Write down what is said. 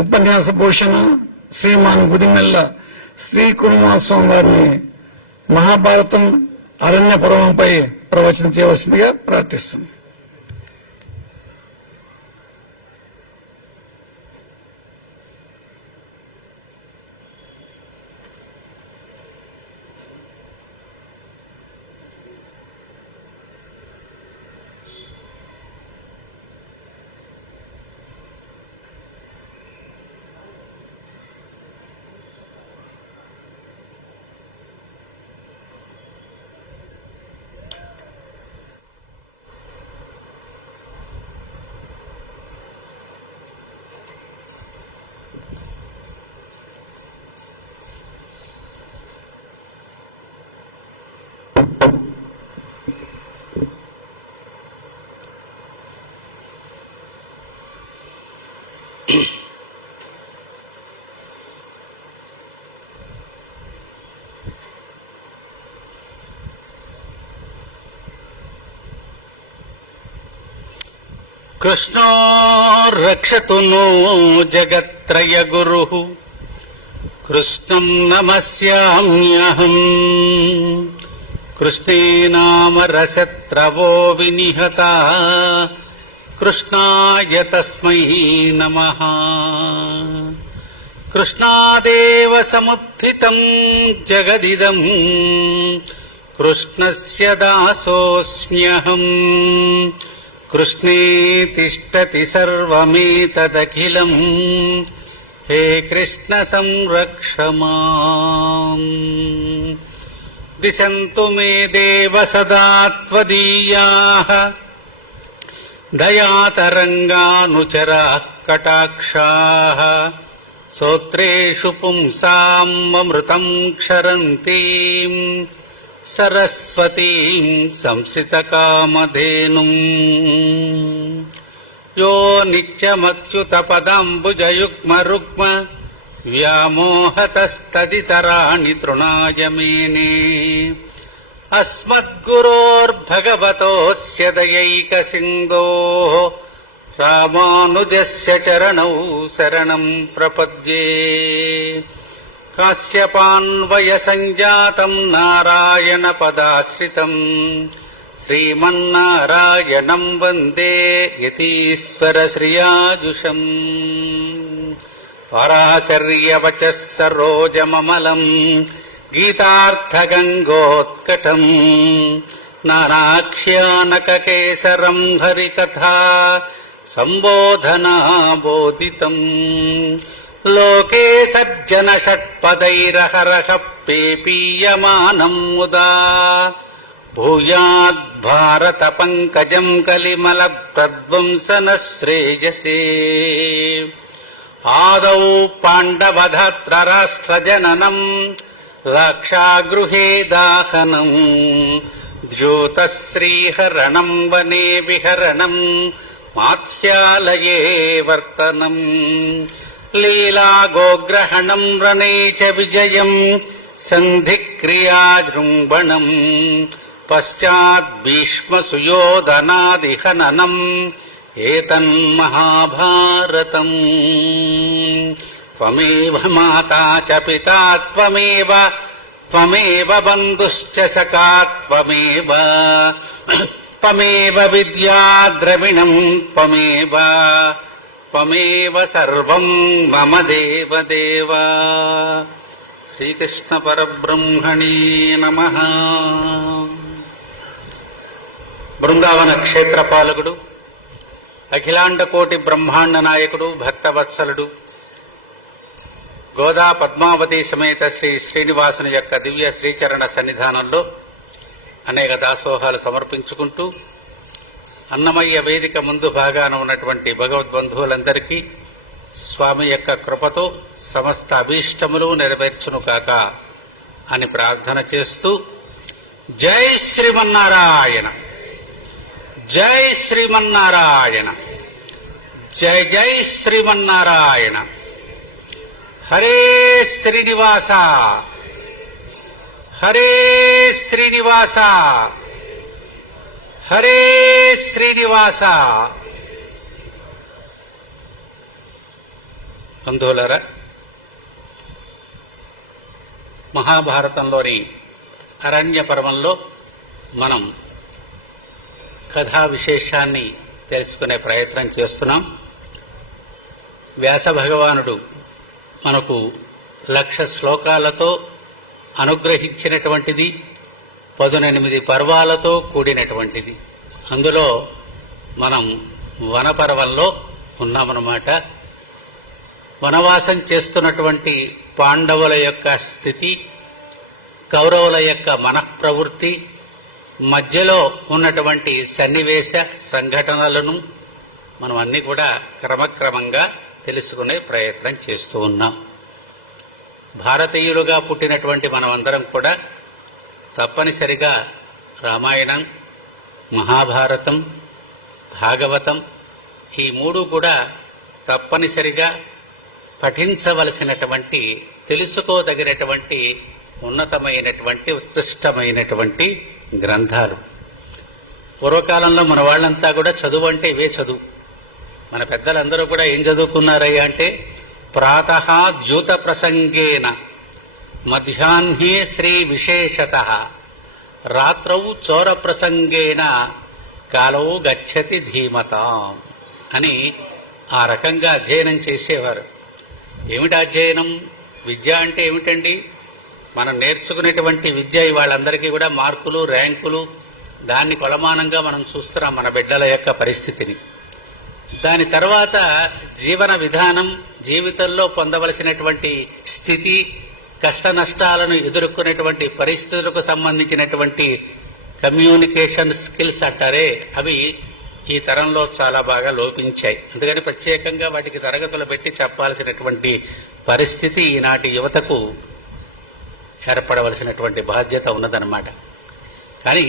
ఉపన్యాస భూషణ శ్రీమాన్ గుదిమెల్ల శ్రీ కుర్మాస్వామి వారిని మహాభారతం అరణ్య పర్వంపై ప్రవచనం చేయవలసిందిగా ప్రార్థిస్తున్నాను. కృష్ణో రక్షతు నో జగత్రయ గురు కృష్ణం నమస్యామ్యహం కృష్ణే నామ రసత్రవో వినిహతా కృష్ణాయ తస్మై నమః. కృష్ణాదేవ సముత్థితం జగదిదం కృష్ణస్య దాసోస్మ్యహం కృష్ణే తిష్టతి సర్వమేతదఖిలం హే కృష్ణ సంరక్ష మాం. దిశంతు మే దేవ సదా త్వదీయాః దయాతరంగానుచరాః కటాక్షాః శ్రోత్రేషు పుంసాం అమృతం క్షరంతీం సరస్వతీం సంశ్రితకామధేనుం. యో నిత్యమచ్యుతపదాంబుజయుగ్మరుగ్మ వ్యామోహతస్తదితరాణి తృణాయ మేనే. అస్మద్గురోర్భగవతోస్య దయైకసింధోః రామానుజస్య చరణౌ శరణం ప్రపద్యే. కాశ్యపాన్వయ సంజాతం నారాయణ పదాశ్రితం శ్రీమన్నారాయణం వందే యతీశ్వర శ్రియాజుషం. పరాశర్యవచః సరోజమమలం గీతార్థగంగోత్కటం నానాఖ్యానకకేసరం హరికథా సంబోధనాబోధితం. లోకే సజ్జన షట్పదైరహరః పేపీయమానం ముదా భూయాద్ భారత పంకజం కలిమల ప్రధ్వంసన శ్రేయసే. ఆదౌ పాండవధాత్రరాష్ట్రజననం రక్షాగృహే దాహనం ద్యూతశ్రీహరణం వనే విహరణం మాత్స్యాలయే వర్తనం. లీలా గోగ్రహణం రణే చ విజయం సంధిక్రియాజృంభణం పశ్చాత్ భీష్మ సుయోధనాదిహననం ఏతన్మహాభారతం. త్వమేవ మాతా చ పితా త్వమేవ త్వమేవ బంధుశ్చ సఖా త్వమేవ త్వమేవ విద్యా ద్రవిణం త్వమేవ త్వమేవ సర్వం మమ దేవదేవ. శ్రీకృష్ణ పరబ్రహ్మణే నమః. బృందావన క్షేత్రపాలకుడు, అఖిలాండ కోటి బ్రహ్మాండ నాయకుడు, భక్తవత్సలుడు, గోదా పద్మావతి సమేత శ్రీ శ్రీనివాసుని యొక్క దివ్య శ్రీచరణ సన్నిధానంలో అనేక దాసోహాలు సమర్పించుకుంటూ అన్నమయ్య వేదిక ముందు భాగాన ఉన్నటువంటి భగవద్బంధువులందరికీ స్వామి యొక్క కృపతో సమస్త అభీష్టములు నెరవేర్చును కాక అని ప్రార్థన చేస్తూ జై శ్రీమన్నారాయణ, జై శ్రీమన్నారాయణ, జై జై శ్రీమన్నారాయణ. హరే శ్రీనివాస, హరే శ్రీనివాస, హరే శ్రీనివాస. బంధువులరా, మహాభారతంలోని అరణ్య పర్వంలో మనం కథా విశేషాన్ని తెలుసుకునే ప్రయత్నం చేస్తున్నాం. వ్యాస భగవానుడు మనకు 1,00,000 శ్లోకాలతో అనుగ్రహించినటువంటిది 18 పర్వాలతో కూడినటువంటిది. అందులో మనం వనపర్వంలో ఉన్నామన్నమాట. వనవాసం చేస్తున్నటువంటి పాండవుల యొక్క స్థితి, కౌరవుల యొక్క మనఃప్రవృత్తి, మధ్యలో ఉన్నటువంటి సన్నివేశ సంఘటనలను మనం అన్ని కూడా క్రమక్రమంగా తెలుసుకునే ప్రయత్నం చేస్తూ ఉన్నాం. భారతీయులుగా పుట్టినటువంటి మనమందరం కూడా తప్పనిసరిగా రామాయణం, మహాభారతం, భాగవతం ఈ మూడు కూడా తప్పనిసరిగా పఠించవలసినటువంటి, తెలుసుకోదగినటువంటి ఉన్నతమైనటువంటి ఉత్కృష్టమైనటువంటి గ్రంథాలు. పూర్వకాలంలో మన వాళ్ళంతా కూడా చదువు అంటే ఇవే చదువు. మన పెద్దలందరూ కూడా ఏం చదువుకున్నారయ్యా అంటే, ప్రాతః ద్యూత ప్రసంగేన మధ్యాహ్నే శ్రీ విశేషతః రాత్రౌ చోర ప్రసంగేన కాలౌ గచ్చతి ధీమతాం అని ఆ రకంగా అధ్యయనం చేసేవారు. ఏమిటి అధ్యయనం? విద్య అంటే ఏమిటండి? మనం నేర్చుకునేటువంటి విద్య వాళ్ళందరికీ కూడా మార్కులు, ర్యాంకులు, దాన్ని కొలమానంగా మనం చూస్తున్నాం మన బిడ్డల యొక్క పరిస్థితిని. దాని తర్వాత జీవన విధానం, జీవితంలో పొందవలసినటువంటి స్థితి, కష్ట నష్టాలను ఎదుర్కొనేటువంటి పరిస్థితులకు సంబంధించినటువంటి కమ్యూనికేషన్ స్కిల్స్ అంటారే, అవి ఈ తరంలో చాలా బాగా లోపించాయి. అందుకని ప్రత్యేకంగా వాటికి తరగతులు పెట్టి చెప్పాల్సినటువంటి పరిస్థితి ఈనాటి యువతకు ఏర్పడవలసినటువంటి బాధ్యత ఉన్నదన్నమాట. కానీ